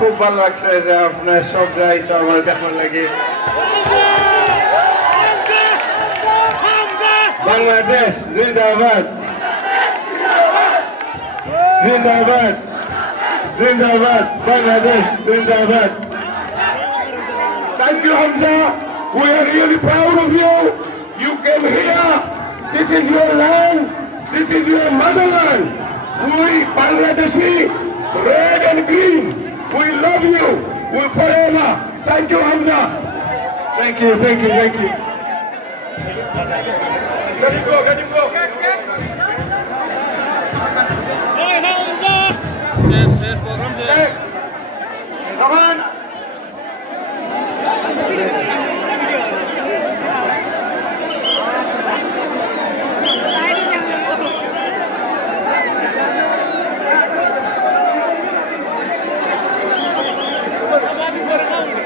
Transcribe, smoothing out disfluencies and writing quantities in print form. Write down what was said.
খুব ভালো লাগছে যে আপনার সব যাইছে আমার দেখার লাগে বাংলাদেশ জিন্দাবাদ জিন্দাবাদ জিন্দাবাদ বাংলাদেশ জিন্দাবাদ Thank you, Hamza. We are really proud of you. You came here. This is your land. This is your motherland. We Bangladeshi, red and green. We love you. We forever. Thank you, Hamza. Thank you, thank you, thank you. Let him go, let him go. Hey, Hamza. Ses program ses. Hey, come on. Bobby for a